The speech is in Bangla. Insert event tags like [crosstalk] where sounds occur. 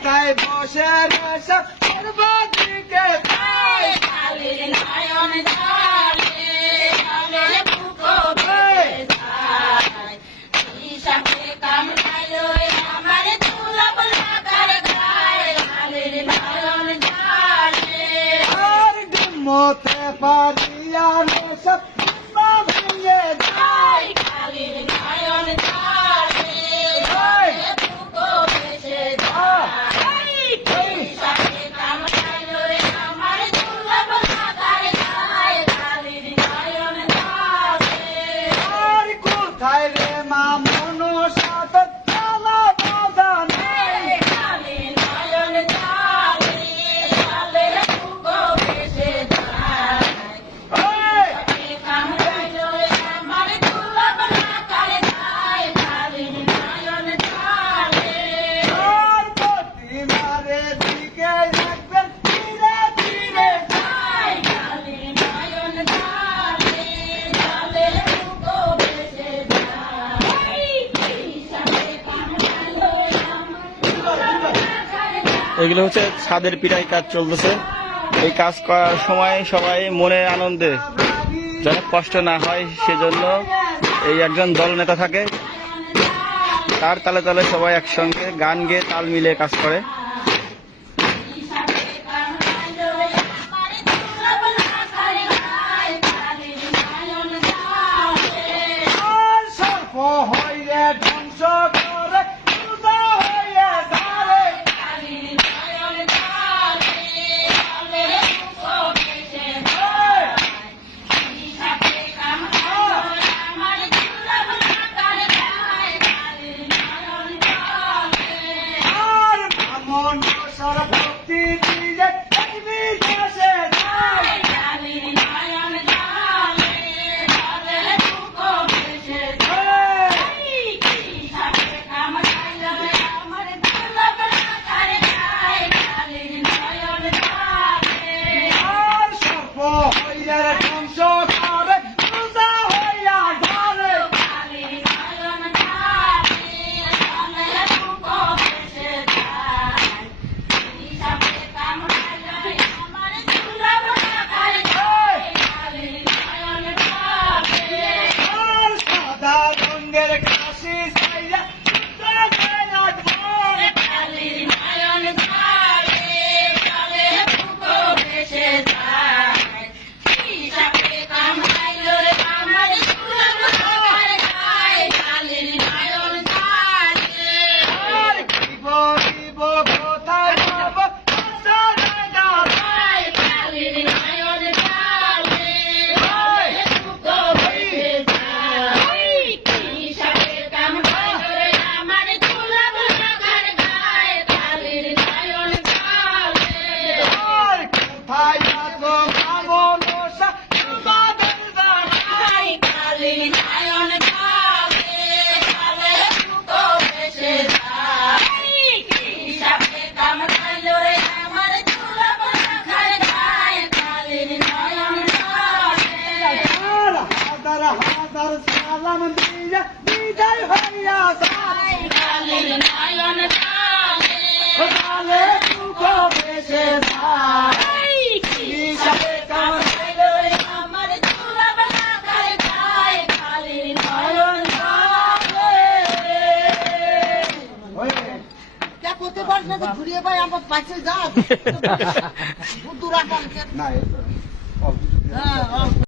মাথায় বসে রয়েছে। সর্বদিকে নয়ন জলে জলে বুকো ভরে যায় হিসাবে কামড়ালো আমার এগুলো হচ্ছে ছাদের পিড়াই কাজ চলতেছে। এই কাজ করার সময় সবাই মনে আনন্দে যেন কষ্ট না হয় সেজন্য এই একজন দল নেতা থাকে। তার তালে তালে সবাই একসঙ্গে গান গেয়ে তাল মিলিয়ে কাজ করে। ধ্বংস fascista y ya. হাজার হাজার সালাম দিয়ে বিদায় হইয়া যায়। কালে দুঃখ বেশে যায়। হিসাবে কাম যা করতে পারিস না ঘুরিয়ে পাই আমার পাশে যা। [laughs] দূর রাখা না হ্যাঁ